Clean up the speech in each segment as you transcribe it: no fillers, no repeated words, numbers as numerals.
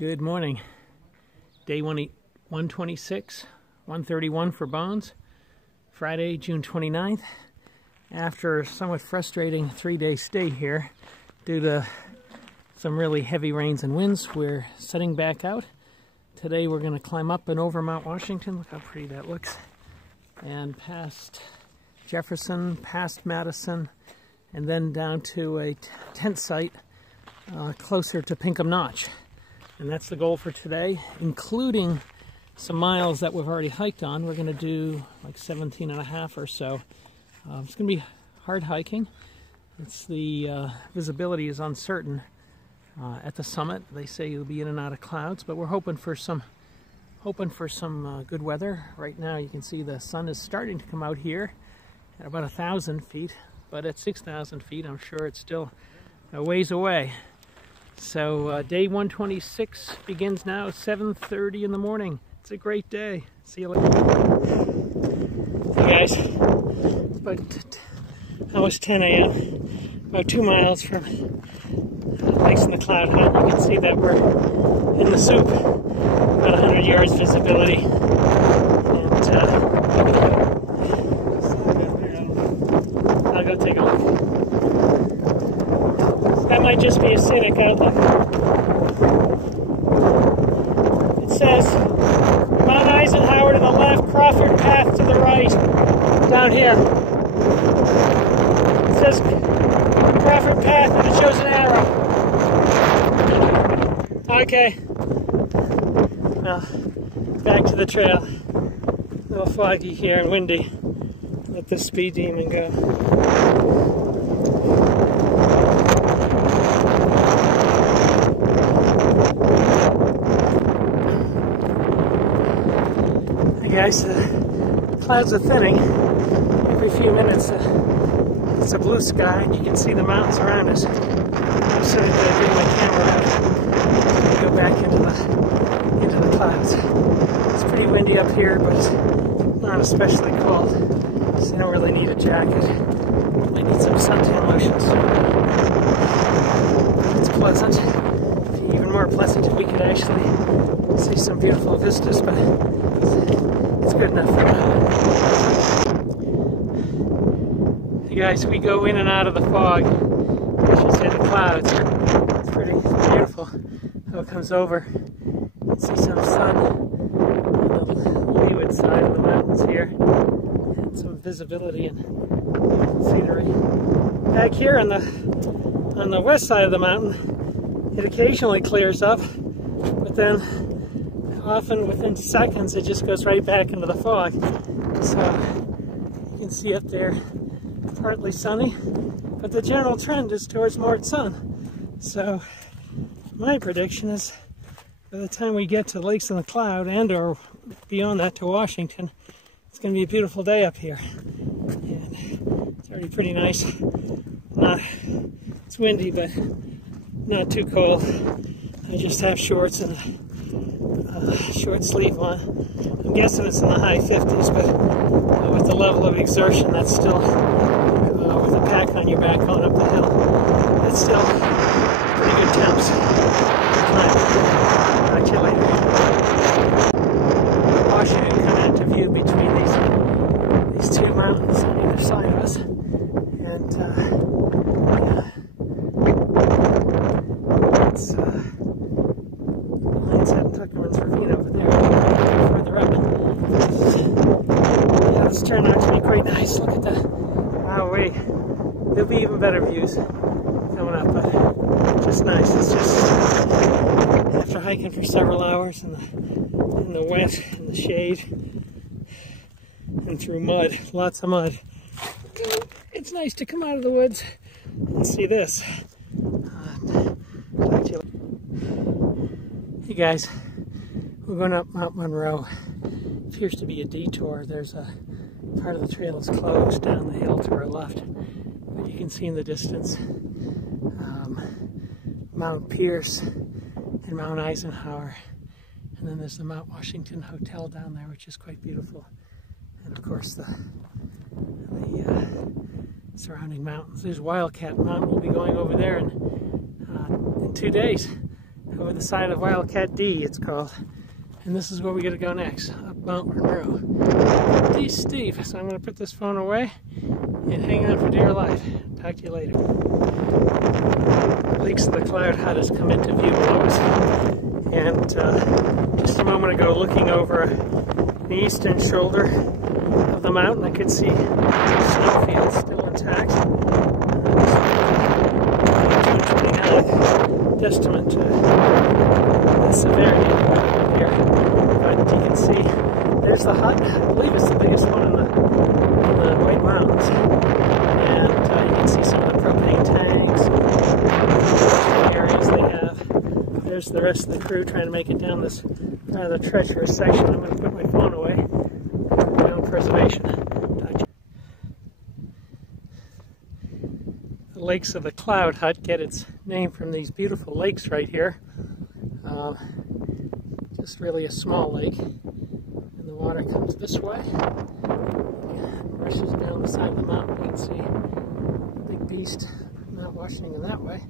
Good morning. Day 126, 131 for bones. Friday, June 29th. After a somewhat frustrating 3-day stay here, due to some really heavy rains and winds, we're setting back out. Today we're going to climb up and over Mount Washington. Look how pretty that looks. And past Jefferson, past Madison, and then down to a tent site closer to Pinkham Notch. And that's the goal for today, including some miles that we've already hiked on. We're going to do like 17 and a half or so. It's going to be hard hiking. It's the visibility is uncertain at the summit. They say you'll be in and out of clouds, but we're hoping for some good weather. Right now you can see the sun is starting to come out here at about 1,000 feet, but at 6,000 feet I'm sure it's still a ways away. So day 126 begins now at 7:30 in the morning. It's a great day. See you later. Hey guys, it's about almost 10 a.m. About 2 miles from Lakes in the Cloud Hut. You can see that we're in the soup. About 100 yards visibility. And I'll go take a look. That might just be a scenic outlook. It says Mount Eisenhower to the left, Crawford path to the right, down here. It says Crawford path and it shows an arrow. Okay. Now, back to the trail. A little foggy here and windy. Let the speed demon go. Guys, the clouds are thinning. Every few minutes it's a blue sky and you can see the mountains around us. I'm sitting there getting my camera out and go back into the clouds. It's pretty windy up here, but it's not especially cold, so you don't really need a jacket. I need some suntan lotion, so it's pleasant. It'd be even more pleasant if we could actually see some beautiful vistas, but it's good enough for now. You guys, we go in and out of the fog. I should say the clouds. It's pretty beautiful how it comes over. You can see some sun on the leeward side of the mountains here. And some visibility and scenery. Back here on the west side of the mountain, it occasionally clears up, but then often within seconds it just goes right back into the fog. So you can see up there partly sunny, but the general trend is towards more sun. So my prediction is by the time we get to Lakes in the Cloud and or beyond that to Washington, it's going to be a beautiful day up here. And it's already pretty nice. It's windy, but not too cold. I just have shorts and short sleeve on. I'm guessing it's in the high 50s, but with the level of exertion that's still, with a pack on your back going up the hill, it's still pretty good temps. Talk to you later. Washington kind of to view between these two mountains on either side of us, and yeah, it's Tuckerman's Ravine over there, further up. Yeah, this turned out to be quite nice. Look at that. Wow, wait. There'll be even better views coming up, but just nice. It's just after hiking for several hours in the wet, in the shade, and through mud, lots of mud. It's nice to come out of the woods and see this. Talk to you later. Hey guys, we're going up Mount Monroe. It appears to be a detour. There's a part of the trail is closed down the hill to our left, but you can see in the distance Mount Pierce and Mount Eisenhower, and then there's the Mount Washington Hotel down there, which is quite beautiful, and of course the surrounding mountains. There's Wildcat Mountain. We'll be going over there in 2 days. over the side of Wildcat D, it's called. And this is where we got to go next, up Mount Monroe. Pretty steep, so I'm going to put this phone away and hang on for dear life. Talk to you later. Lakes of the Cloud Hut has come into view below us. And just a moment ago, looking over the eastern shoulder of the mountain, I could see snowfields still intact. June 29th, testament to the severity of the weather here. But you can see there's the hut. I believe it's the biggest one in the White Mountains. And you can see some of the propane tanks, the areas they have. There's the rest of the crew trying to make it down this rather treacherous section. I'm going to put my phone away for my own preservation. The Lakes of the Cloud Hut get its name from these beautiful lakes right here. Just really a small lake. And the water comes this way. It rushes down the side of the mountain. You can see the big beast, Mount Washington, that way.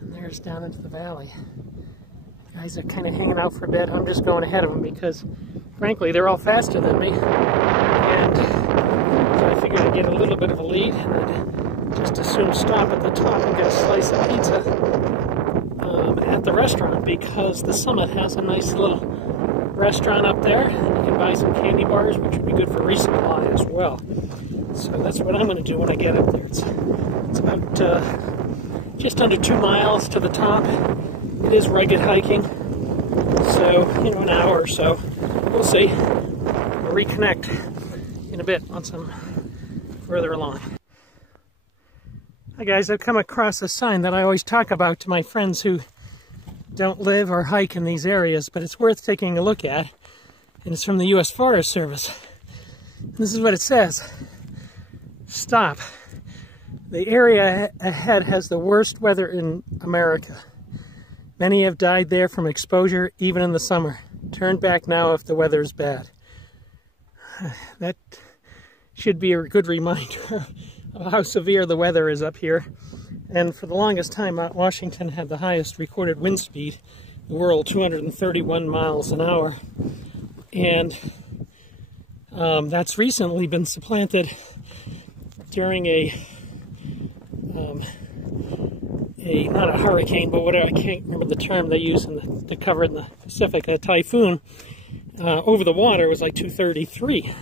And there's down into the valley. Guys are kind of hanging out for a bit. I'm just going ahead of them because, frankly, they're all faster than me. And so I figured I'd get a little bit of a lead and I'd just as soon stop at the top and get a slice of pizza at the restaurant, because the summit has a nice little restaurant up there. You can buy some candy bars, which would be good for resupply as well. So that's what I'm going to do when I get up there. It's about just under 2 miles to the top. It is rugged hiking, so, an hour or so. We'll see. We'll reconnect in a bit once I'm further along. Hi guys, I've come across a sign that I always talk about to my friends who don't live or hike in these areas, but it's worth taking a look at, and it's from the U.S. Forest Service. And this is what it says. Stop. The area ahead has the worst weather in America. Many have died there from exposure, even in the summer. Turn back now if the weather is bad. That should be a good reminder of how severe the weather is up here. And for the longest time, Mount Washington had the highest recorded wind speed in the world, 231 miles an hour. And that's recently been supplanted during not a hurricane, but whatever, I can't remember the term they use to cover in the Pacific, a typhoon. Over the water was like 233.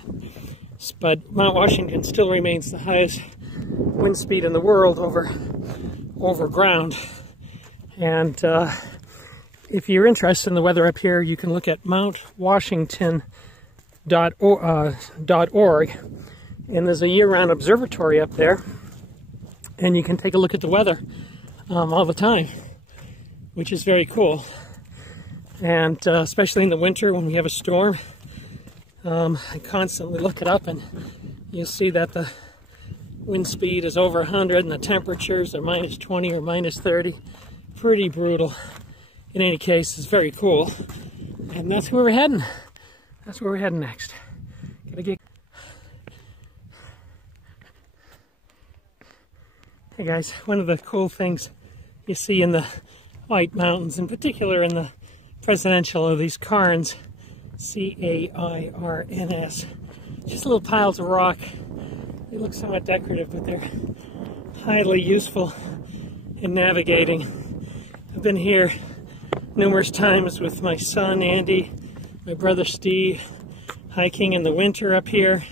But Mount Washington still remains the highest wind speed in the world over ground. And if you're interested in the weather up here, you can look at mountwashington.org. And there's a year-round observatory up there. And you can take a look at the weather all the time, which is very cool. And especially in the winter when we have a storm, I constantly look it up, and you'll see that the wind speed is over 100 and the temperatures are minus 20 or minus 30. Pretty brutal. In any case, it's very cool. And that's where we're heading. That's where we're heading next. Gotta get... Hey guys, one of the cool things you see in the White Mountains, in particular in the presidential of these cairns, C-A-I-R-N-S, just little piles of rock. They look somewhat decorative, but they're highly useful in navigating. I've been here numerous times with my son Andy, my brother Steve, hiking in the winter up here,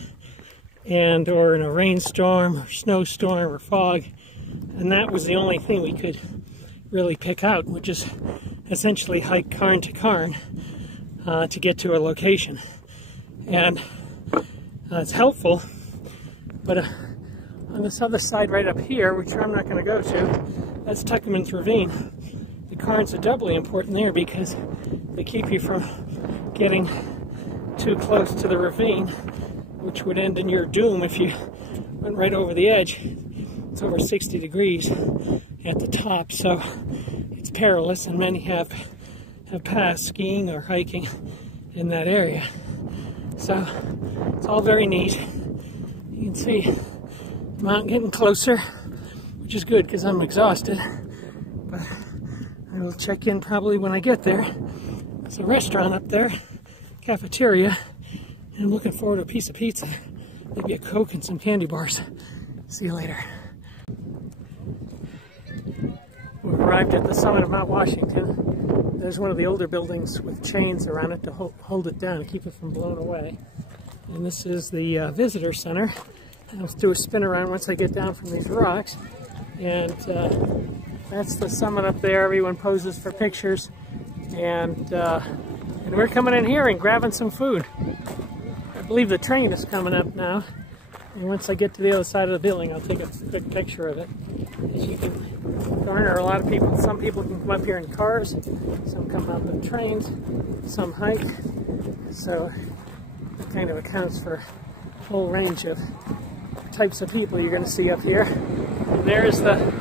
or in a rainstorm or snowstorm or fog, and that was the only thing we could really pick out, which is essentially hike cairn to cairn to get to a location. And it's helpful, but on this other side right up here, which I'm not going to go to, that's Tuckerman's Ravine. The cairns are doubly important there because they keep you from getting too close to the ravine, which would end in your doom if you went right over the edge. It's over 60 degrees at the top, so it's perilous, and many have passed skiing or hiking in that area. So it's all very neat. You can see the mountain getting closer, which is good because I'm exhausted, but I will check in probably when I get there. There's a restaurant up there, cafeteria, and I'm looking forward to a piece of pizza, maybe a Coke and some candy bars. See you later. We've arrived at the summit of Mount Washington. There's one of the older buildings with chains around it to hold it down and keep it from blowing away. And this is the visitor center. I'll do a spin around once I get down from these rocks. And that's the summit up there. Everyone poses for pictures. And we're coming in here and grabbing some food. I believe the train is coming up now. And once I get to the other side of the building, I'll take a quick picture of it. As you can, there are a lot of people. Some people can come up here in cars. Some come up with trains. Some hike. So it kind of accounts for a whole range of types of people you're going to see up here. And there's the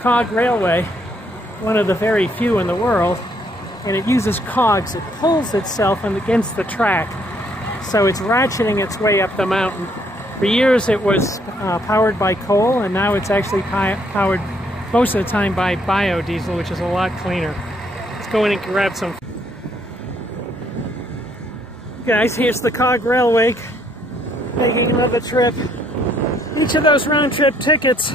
cog railway, one of the very few in the world, and it uses cogs. It pulls itself against the track, so it's ratcheting its way up the mountain. For years it was powered by coal, and now it's actually powered most of the time by biodiesel, which is a lot cleaner. Let's go in and grab some. Guys, here's the cog railway making another trip. Each of those round-trip tickets,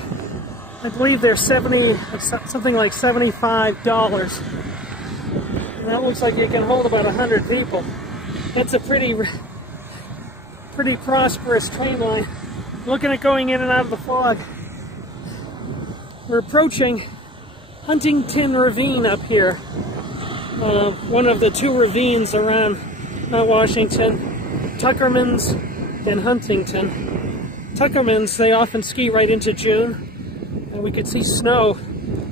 I believe they're something like $75. And that looks like you can hold about 100 people. That's a pretty prosperous train line. Looking at going in and out of the fog. We're approaching Huntington Ravine up here. One of the two ravines around Mount Washington, Tuckerman's and Huntington. Tuckerman's, they often ski right into June, and we could see snow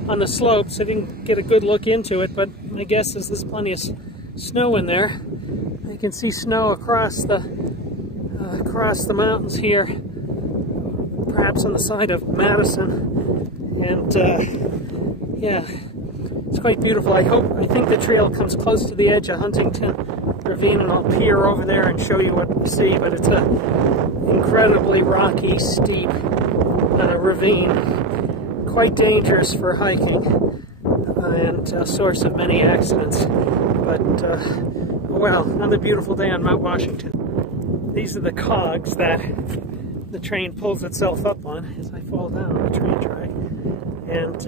on the slopes. I didn't get a good look into it, but my guess is there's plenty of snow in there. You can see snow across the mountains here, perhaps on the side of Madison, and yeah, it's quite beautiful. I think the trail comes close to the edge of Huntington Ravine, and I'll peer over there and show you what we see, but it's a incredibly rocky, steep ravine, quite dangerous for hiking, and a source of many accidents. But, well, another beautiful day on Mount Washington. These are the cogs that the train pulls itself up on as I fall down on the train track. And,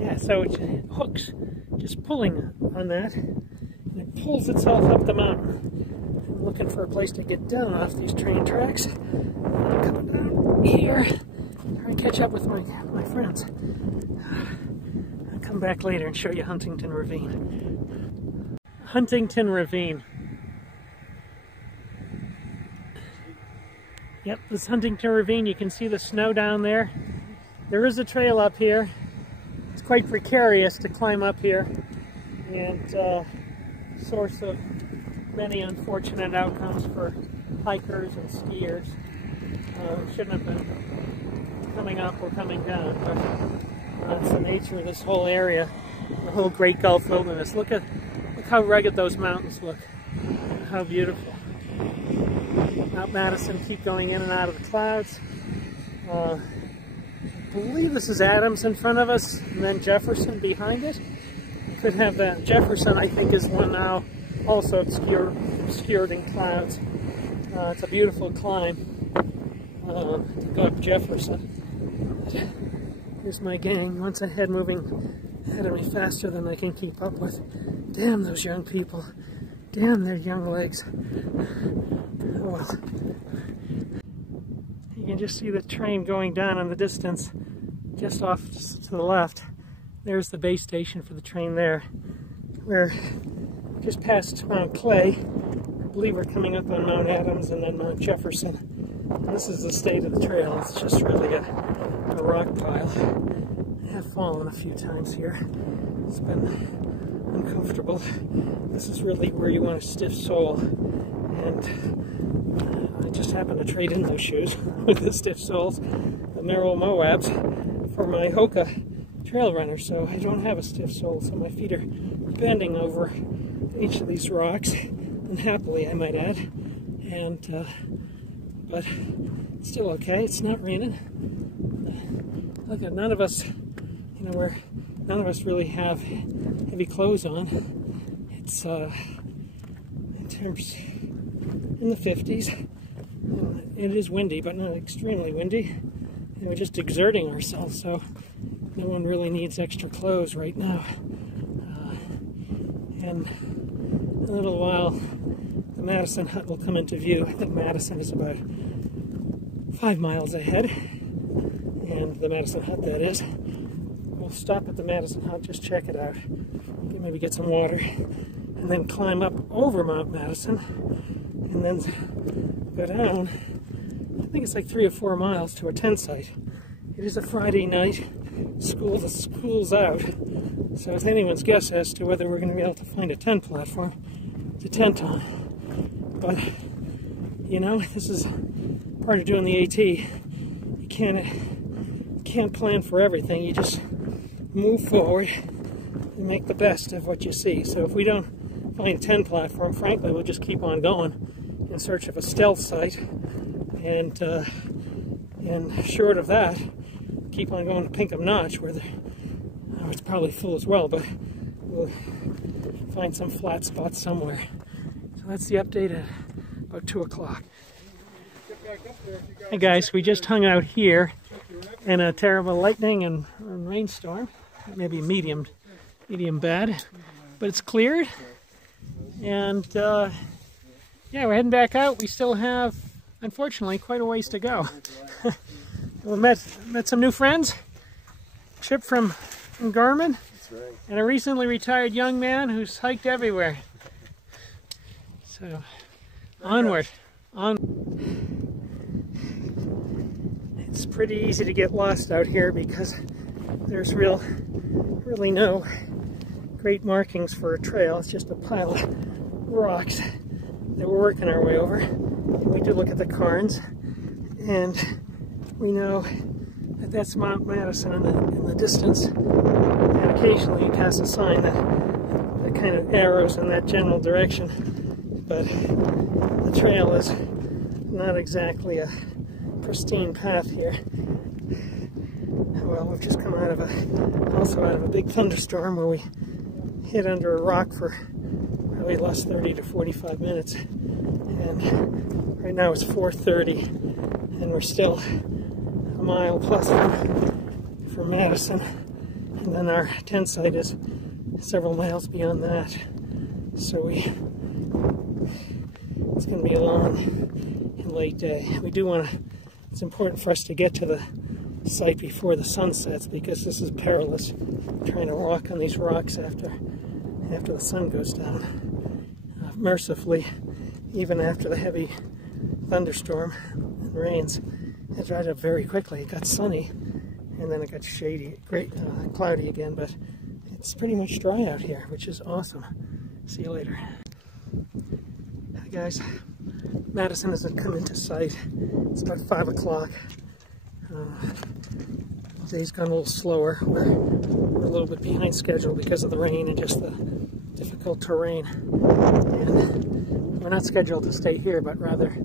yeah, so it hooks, just pulling on that, and it pulls itself up the mountain. I'm looking for a place to get down off these train tracks. I'm coming down here, trying to catch up with my friends. I'll come back later and show you Huntington Ravine. Huntington Ravine. Yep, this Huntington Ravine, you can see the snow down there. There is a trail up here. It's quite precarious to climb up here, and source of many unfortunate outcomes for hikers and skiers. Shouldn't have been coming up or coming down, but that's the nature of this whole area, the whole Great Gulf Wilderness. Look how rugged those mountains look. How beautiful. Mount Madison, keep going in and out of the clouds. I believe this is Adams in front of us, and then Jefferson behind it. Could have that. Jefferson, I think, is one now also obscured in clouds. It's a beautiful climb to go up Jefferson. Here's my gang, once ahead, moving ahead of me faster than I can keep up with. Damn those young people. Damn their young legs. Oh well. You can just see the train going down in the distance, just off to the left. There's the base station for the train there. We're just past Mount Clay. I believe we're coming up on Mount Adams and then Mount Jefferson. And this is the state of the trail. It's just really a rock pile. I have fallen a few times here. It's been uncomfortable. This is really where you want a stiff sole. And I just happened to trade in those shoes with the stiff soles, the Merrill Moabs, for my Hoka trail runner, so I don't have a stiff sole, so my feet are bending over each of these rocks, and happily I might add, and but it's still okay. It's not raining. Look, none of us really have heavy clothes on. It's in terms in the 50s. It is windy, but not extremely windy. And we're just exerting ourselves, so no one really needs extra clothes right now. And in a little while, the Madison hut will come into view. I think Madison is about 5 miles ahead, and the Madison hut, that is. We'll stop at the Madison hut, just check it out, maybe get some water, and then climb up over Mount Madison, and then go down. I think it's like 3 or 4 miles to a tent site. It is a Friday night. The school's out, so it's anyone's guess as to whether we're going to be able to find a tent platform to tent on. But you know, this is part of doing the AT. You can't plan for everything. You just move forward and make the best of what you see. So if we don't find a tent platform, frankly, we'll just keep on going in search of a stealth site, and short of that, keep on going to Pinkham Notch, where it's probably full as well, but we'll find some flat spot somewhere. So that's the update at about 2 o'clock. Hey guys, we just hung out here in a terrible lightning and rainstorm, maybe medium bad, but it's cleared. And yeah, we're heading back out. We still have, unfortunately, quite a ways to go. We met some new friends. Chip from Garmin. That's right. And a recently retired young man who's hiked everywhere. So, onward. It's pretty easy to get lost out here because there's really no great markings for a trail. It's just a pile of rocks that we're working our way over. And we do look at the cairns, and we know that that's Mount Madison in the distance, and occasionally you cast a sign that kind of arrows in that general direction, but the trail is not exactly a pristine path here. Well, we've just come out of a big thunderstorm where we hid under a rock for probably the last 30 to 45 minutes, and right now it's 4:30, and we're still a mile plus from Madison, and then our tent site is several miles beyond that. So it's going to be a long and late day. It's important for us to get to the site before the sun sets, because this is perilous, trying to walk on these rocks after the sun goes down. Mercifully, even after the heavy thunderstorm and rains, it dried up very quickly. It got sunny, and then it got shady, cloudy again, but it's pretty much dry out here, which is awesome. See you later. Hi guys, Madison hasn't come into sight. It's about 5 o'clock. The day's gone a little slower. We're a little bit behind schedule because of the rain and just the difficult terrain. And we're not scheduled to stay here, but rather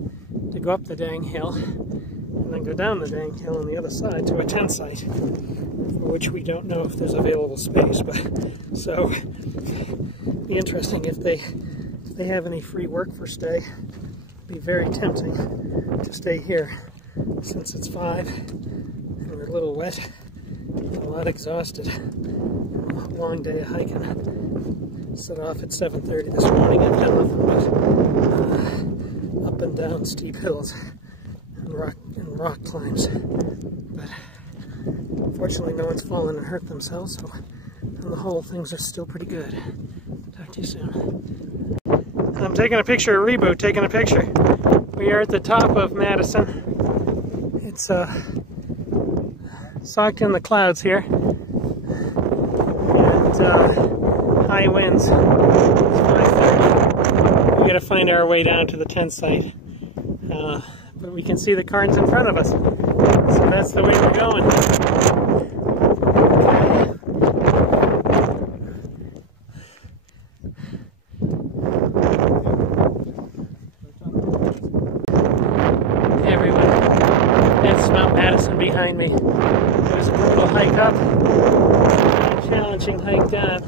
to go up the dang hill and then go down the dang hill on the other side to a tent site, for which we don't know if there's available space. But so it'd be interesting if they have any free work for stay. It'd be very tempting to stay here since it's 5 and we're a little wet and a lot exhausted. A long day of hiking. Set off at 7:30 this morning and done nothing but up and down steep hills and rock climbs. But fortunately no one's fallen and hurt themselves, so on the whole things are still pretty good. Talk to you soon. I'm taking a picture of Reboot, taking a picture. We are at the top of Madison. It's socked in the clouds here. And high winds. It's 5:30. We gotta find our way down to the tent site. But we can see the cairns in front of us. So that's the way we're going. Behind me. It was a brutal hike up, a challenging hike down,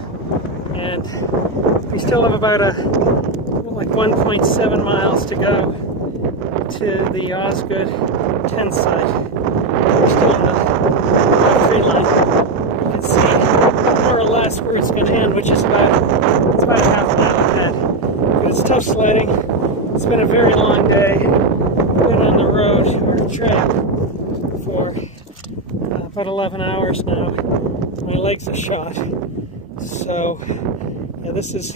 and we still have about like 1.7 miles to go to the Osgood tent site. We're still on the tree line. You can see more or less where it's going to end, which is about a half a mile ahead. But it's tough sledding. It's been a very long day. Been on the road or track for about 11 hours now. My legs are shot. So yeah, this is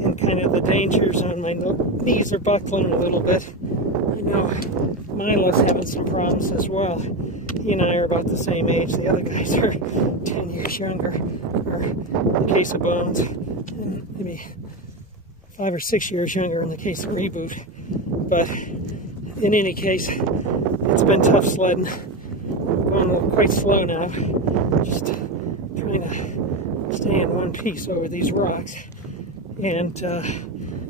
in kind of the danger zone. My knees are buckling a little bit. I know Milo's having some problems as well. He and I are about the same age. The other guys are 10 years younger, or in the case of Bones, and maybe 5 or 6 years younger in the case of Reboot. But in any case, it's been tough sledding. I'm going quite slow now, just trying to stay in one piece over these rocks. And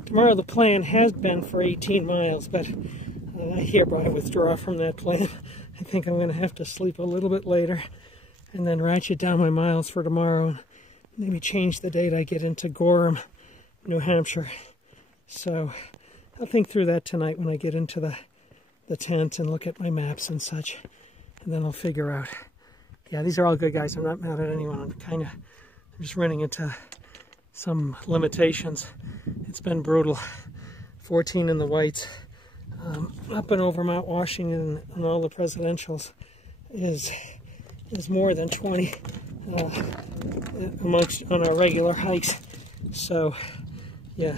tomorrow the plan has been for 18 miles, but I hereby withdraw from that plan. I think I'm going to have to sleep a little bit later and then ratchet down my miles for tomorrow and maybe change the date I get into Gorham, New Hampshire. So I'll think through that tonight when I get into the tent and look at my maps and such, and then I'll figure out. Yeah, these are all good, guys. I'm not mad at anyone. I'm just running into some limitations. It's been brutal. 14 in the whites. Up and over Mount Washington and all the presidentials is more than 20 on our regular hikes. So yeah,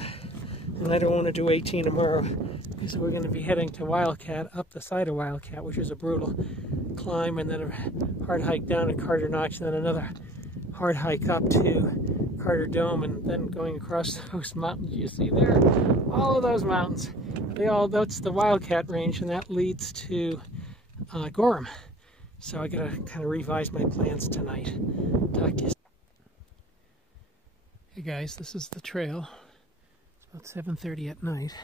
and I don't want to do 18 tomorrow because we're going to be heading to Wildcat, up the side of Wildcat, which is a brutal climb, and then a hard hike down to Carter Notch, and then another hard hike up to Carter Dome, and then going across those mountains you see there. All of those mountains, that's the Wildcat range, and that leads to Gorham. So I gotta kind of revise my plans tonight. Talk to you. Hey guys, this is the trail. It's about 7:30 at night.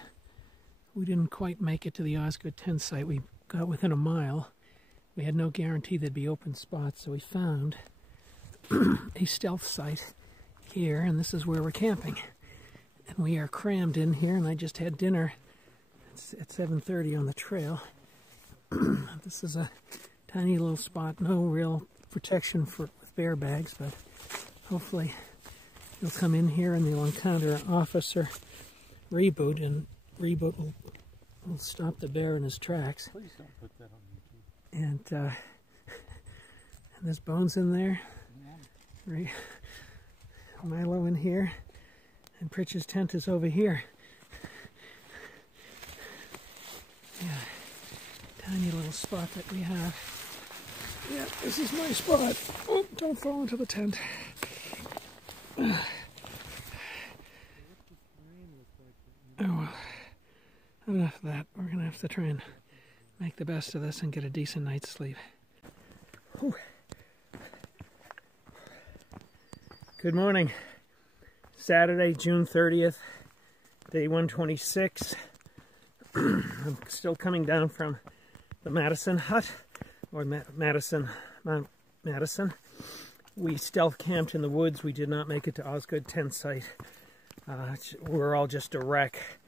We didn't quite make it to the Osgood tent site. We got within a mile. We had no guarantee there'd be open spots, so we found a stealth site here, and this is where we're camping. And we are crammed in here, and I just had dinner at 7:30 on the trail. This is a tiny little spot, no real protection with bear bags, but hopefully you'll come in here and you'll encounter Officer Reboot, and Reboot will stop the bear in his tracks. Please don't put that on YouTube. And there's Bones in there. Yeah. Milo in here. And Pritch's tent is over here. Yeah, tiny little spot that we have. Yeah, this is my spot. Oh, don't fall into the tent. Oh, well. Enough of that. We're going to have to try and make the best of this and get a decent night's sleep. Whew. Good morning. Saturday, June 30th, day 126. I'm still coming down from the Madison hut, or Mount Madison. We stealth camped in the woods. We did not make it to Osgood tent site. We're all just a wreck.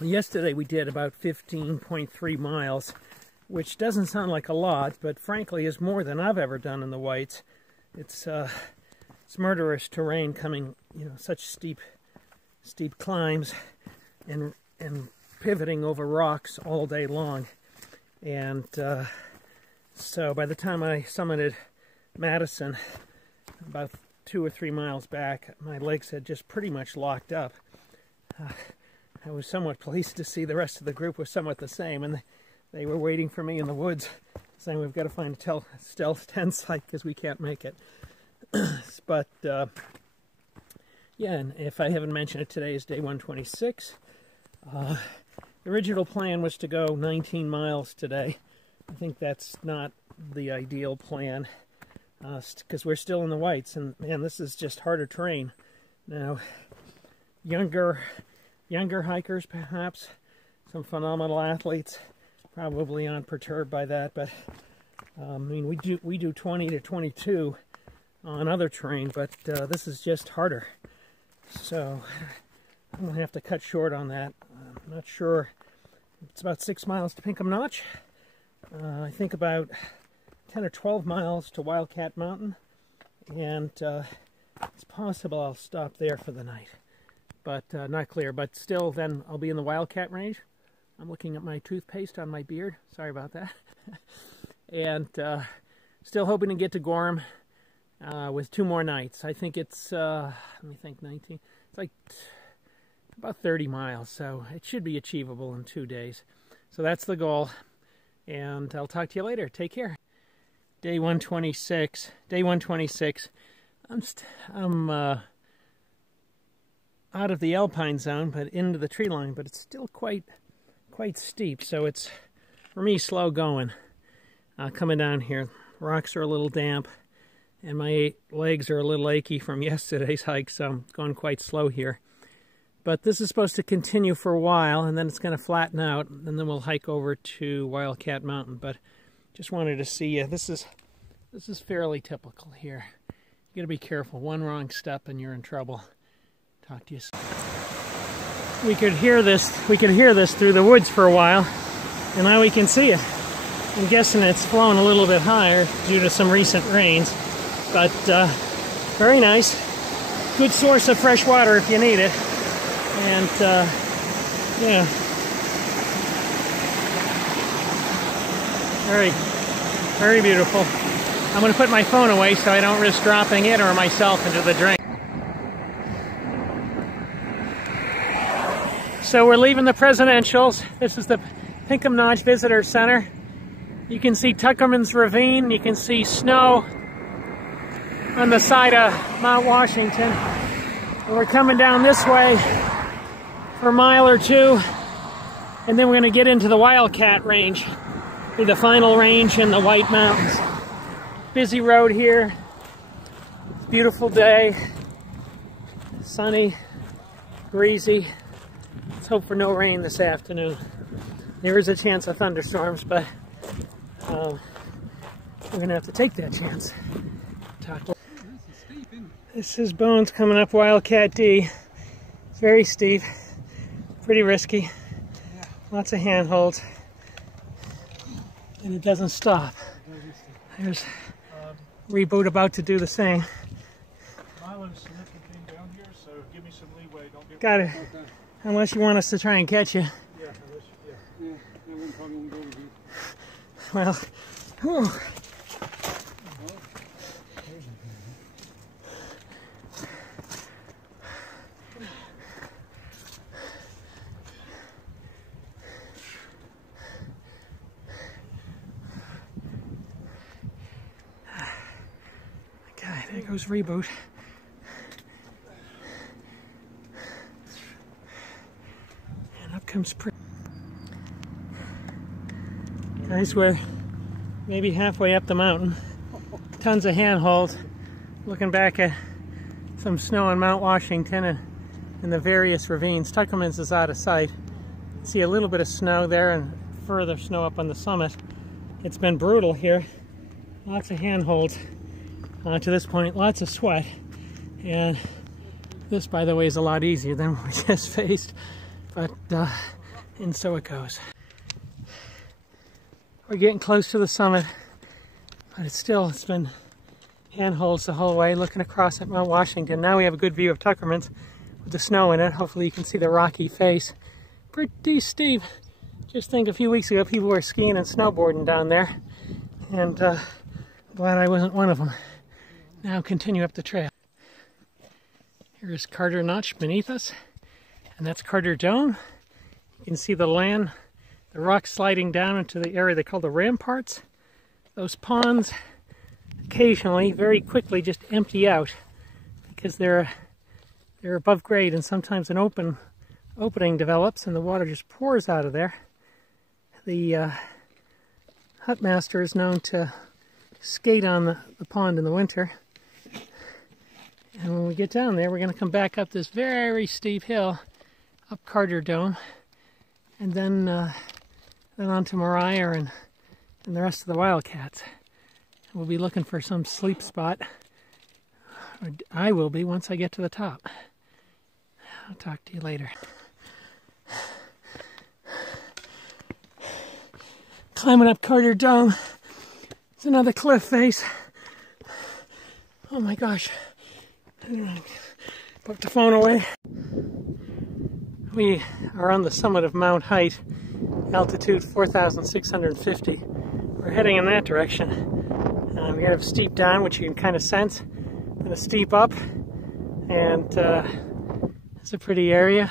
Yesterday we did about 15.3 miles, which doesn't sound like a lot, but frankly is more than I've ever done in the Whites. It's murderous terrain, coming, such steep climbs and pivoting over rocks all day long. And so by the time I summited Madison, about 2 or 3 miles back, my legs had just pretty much locked up. I was somewhat pleased to see the rest of the group was somewhat the same, and they were waiting for me in the woods, saying we've got to find a stealth tent site because we can't make it. But yeah, and if I haven't mentioned it, today is day 126. The original plan was to go 19 miles today. I think that's not the ideal plan because we're still in the Whites, and man, this is just harder terrain. Now, younger hikers, perhaps, some phenomenal athletes, probably aren't perturbed by that. But I mean, we do 20 to 22 on other terrain, but this is just harder. So I'm going to have to cut short on that. I'm not sure. It's about 6 miles to Pinkham Notch. I think about 10 or 12 miles to Wildcat Mountain. And it's possible I'll stop there for the night. But not clear. But still, then I'll be in the Wildcat range. I'm looking at my toothpaste on my beard. Sorry about that. And still hoping to get to Gorham with 2 more nights. I think it's, let me think, 19. It's like about 30 miles, so it should be achievable in 2 days. So that's the goal. And I'll talk to you later. Take care. Day 126. Day 126. I'm out of the alpine zone, but into the tree line. But it's still quite steep, so it's, for me, slow going. Coming down here. Rocks are a little damp, and my legs are a little achy from yesterday's hike, so I'm going quite slow here. But this is supposed to continue for a while, and then it's going to flatten out, and then we'll hike over to Wildcat Mountain. But just wanted to see you. This is fairly typical here. You got to be careful. One wrong step and you're in trouble. Talk to you soon. We could hear this through the woods for a while, and now we can see it. I'm guessing it's flowing a little bit higher due to some recent rains, but very nice. Good source of fresh water if you need it. And yeah, very beautiful. I'm going to put my phone away so I don't risk dropping it or myself into the drain. So we're leaving the Presidentials. This is the Pinkham Notch Visitor Center. You can see Tuckerman's Ravine. You can see snow on the side of Mount Washington. And we're coming down this way for a mile or two, and then we're going to get into the Wildcat Range, be the final range in the White Mountains. Busy road here. Beautiful day. Sunny, breezy. Let's hope for no rain this afternoon. There is a chance of thunderstorms, but we're going to have to take that chance. This is Bones coming up Wildcat D. It's very steep, pretty risky, lots of handholds, and it doesn't stop. There's Reboot about to do the same. Got it. Unless you want us to try and catch you. Well, whew. Okay, there goes Reboot. And up comes Pre. Guys, we're maybe halfway up the mountain. Tons of handholds. Looking back at some snow on Mount Washington and in the various ravines. Tuckerman's is out of sight. See a little bit of snow there and further snow up on the summit. It's been brutal here. Lots of handholds to this point. Lots of sweat. And this, by the way, is a lot easier than we just faced. But, and so it goes. We're getting close to the summit, but it's been handholds the whole way, looking across at Mount Washington. Now we have a good view of Tuckerman's with the snow in it. Hopefully you can see the rocky face. Pretty steep. Just think a few weeks ago people were skiing and snowboarding down there, and glad I wasn't one of them. Now continue up the trail. Here's Carter Notch beneath us, and that's Carter Dome. You can see the land, the rocks sliding down into the area they call the ramparts. Those ponds occasionally, very quickly, just empty out because they're above grade, and sometimes an opening develops and the water just pours out of there. The hutmaster is known to skate on the pond in the winter. And when we get down there, we're going to come back up this very steep hill, up Carter Dome, and then on to Moriah and the rest of the Wildcats. We'll be looking for some sleep spot I will be once I get to the top. I'll talk to you later. Climbing up Carter Dome. It's another cliff face. Oh my gosh. Put the phone away. We are on the summit of Mount Height, altitude 4,650. We're heading in that direction. We have a steep down, which you can kind of sense, and a steep up, and it's a pretty area.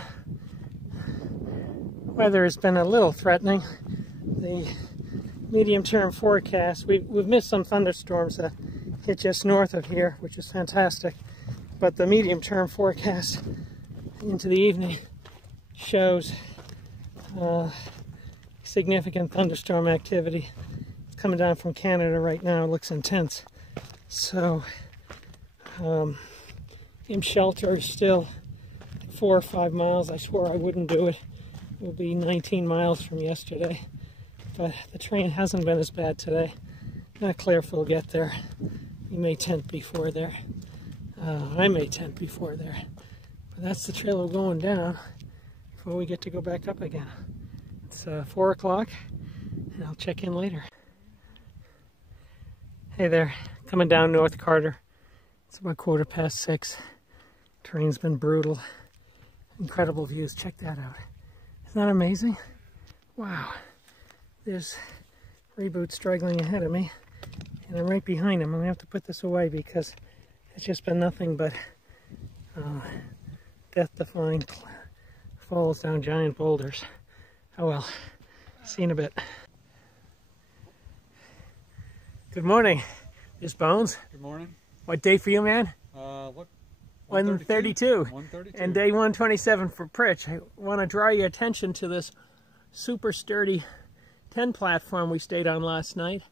Weather has been a little threatening. The medium-term forecast, we've missed some thunderstorms that hit just north of here, which is fantastic, but the medium-term forecast into the evening shows significant thunderstorm activity coming down from Canada right now. It looks intense. So in shelter still 4 or 5 miles. I swore I wouldn't do it. It will be 19 miles from yesterday, but the train hasn't been as bad today. Not clear if we'll get there. We may tent before there. I may tent before there. But that's the trail we're going down before we get to go back up again. It's 4 o'clock, and I'll check in later. Hey there, coming down North Carter. It's about 6:15. Terrain's been brutal. Incredible views, check that out. Isn't that amazing? Wow. There's Reboot struggling ahead of me, and I'm right behind him. I'm gonna have to put this away because it's just been nothing but death-defying falls down giant boulders. Oh well, see you in a bit. Good morning. There's Bones. Good morning. What day for you, man? Look, 132. 132. And day 127 for Pritch. I want to draw your attention to this super sturdy 10 platform we stayed on last night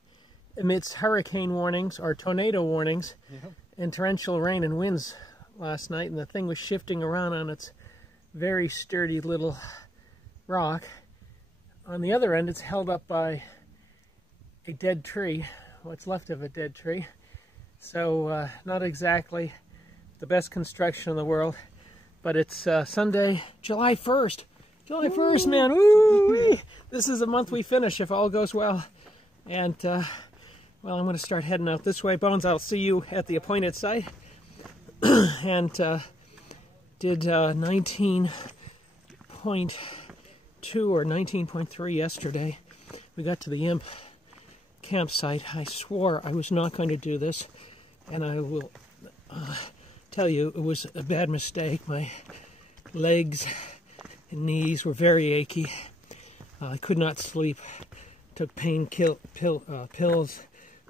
amidst hurricane warnings or tornado warnings and torrential rain and winds last night, and the thing was shifting around on its very sturdy little rock. On the other end, it's held up by a dead tree, what's left of a dead tree. So not exactly the best construction in the world, but it's Sunday, July 1st. July 1st, man. Woo! This is the month we finish if all goes well. And, well, I'm going to start heading out this way. Bones, I'll see you at the appointed site. And did 19.2 or 19.3 yesterday. We got to the Imp campsite. I swore I was not going to do this, and I will tell you it was a bad mistake. My legs and knees were very achy. I could not sleep. Took pain pills,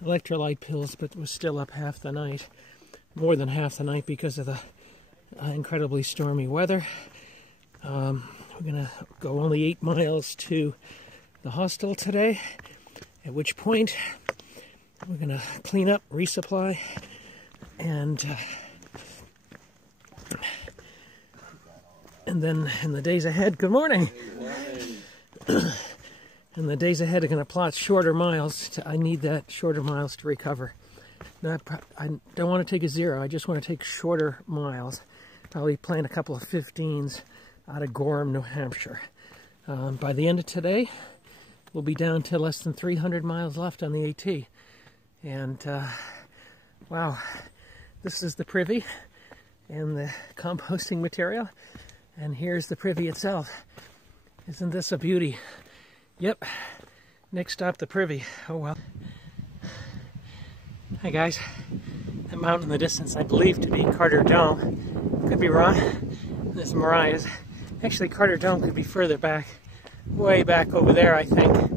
electrolyte pills, but was still up half the night, more than half the night, because of the incredibly stormy weather. We're gonna go only 8 miles to the hostel today, at which point we're gonna clean up, resupply, and then in the days ahead, good morning. And the days ahead are going to plot shorter miles. I need that shorter miles to recover. I don't want to take a 0. I just want to take shorter miles. Probably plan a couple of 15s out of Gorham, New Hampshire. By the end of today, we'll be down to less than 300 miles left on the AT. And, wow, this is the privy and the composting material. And here's the privy itself. Isn't this a beauty? Yep. Next stop, the privy. Oh well. Hi guys. That mountain in the distance I believe to be Carter Dome. Could be wrong. This is Mariah's. Actually, Carter Dome could be further back. Way back over there, I think.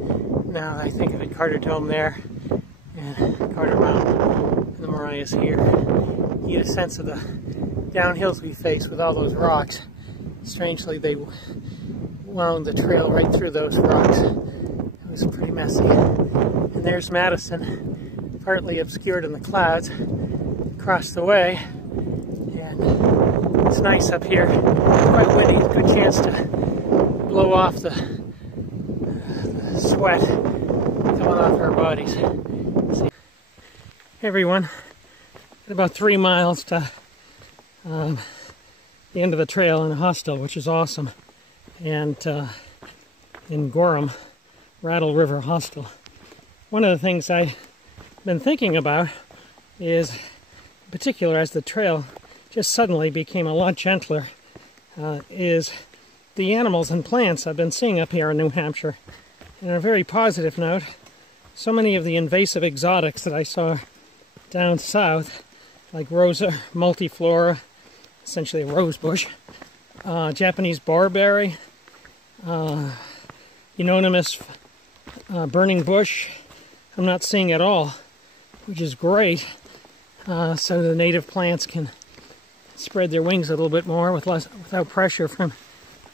Now I think of it, Carter Dome there. And Carter Mountain. And the Mariah's here. You get a sense of the downhills we face with all those rocks. Strangely, they wound the trail right through those rocks. It was pretty messy. And there's Madison, partly obscured in the clouds, across the way. And it's nice up here. Quite windy, good chance to blow off the sweat coming off our bodies. See? Hey everyone, about 3 miles to the end of the trail in Hostel, which is awesome, and in Gorham, Rattle River Hostel. One of the things I've been thinking about is, in particular, as the trail just suddenly became a lot gentler, is the animals and plants I've been seeing up here in New Hampshire. And on a very positive note, so many of the invasive exotics that I saw down south, like Rosa multiflora, essentially a rose bush, Japanese barberry, Euonymus burning bush, I'm not seeing at all, which is great, so the native plants can spread their wings a little bit more without pressure from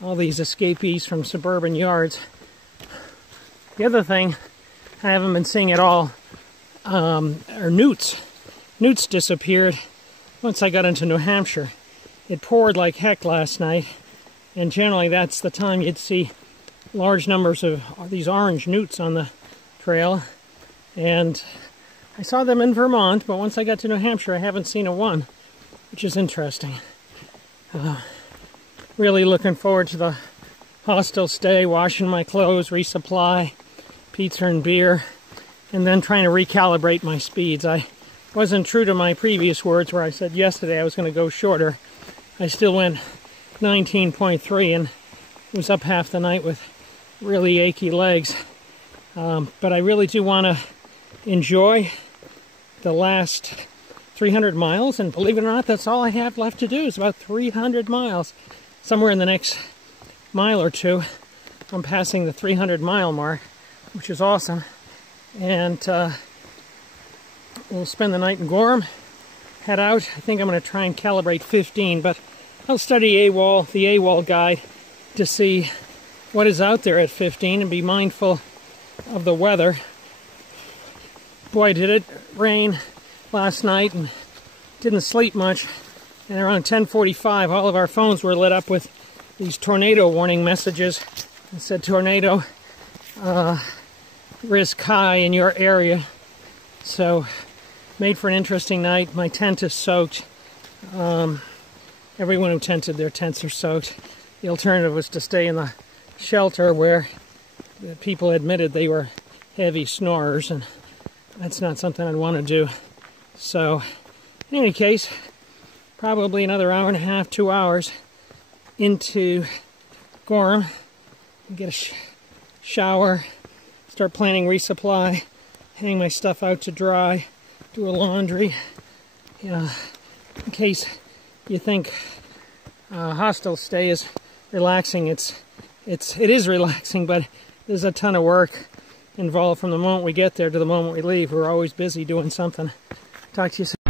all these escapees from suburban yards. The other thing I haven't been seeing at all are newts. Newts disappeared once I got into New Hampshire. It poured like heck last night, and generally that's the time you'd see large numbers of these orange newts on the trail. And I saw them in Vermont, but once I got to New Hampshire I haven't seen a one, which is interesting. Really looking forward to the hostel stay, washing my clothes, resupply, pizza and beer, and then trying to recalibrate my speeds. I wasn't true to my previous words where I said yesterday I was going to go shorter. I still went 19.3 and was up half the night with really achy legs. But I really do want to enjoy the last 300 miles, and believe it or not, that's all I have left to do is about 300 miles. Somewhere in the next mile or two, I'm passing the 300-mile mark, which is awesome. And we'll spend the night in Gorham, head out. I think I'm going to try and calibrate 15, but I'll study the AWOL guide to see what is out there at 15 and be mindful of the weather. Boy, did it rain last night and didn't sleep much. And around 10:45, all of our phones were lit up with these tornado warning messages. It said tornado risk high in your area. So, made for an interesting night. My tent is soaked. Everyone who tented, their tents are soaked. The alternative was to stay in the shelter where the people admitted they were heavy snorers, and that's not something I'd want to do. So, in any case, probably another hour and a half, 2 hours into Gorham. Get a shower, start planning resupply, hang my stuff out to dry, do a laundry. In case you think hostel stay is relaxing, it is relaxing, but there's a ton of work involved from the moment we get there to the moment we leave. We're always busy doing something. Talk to you soon.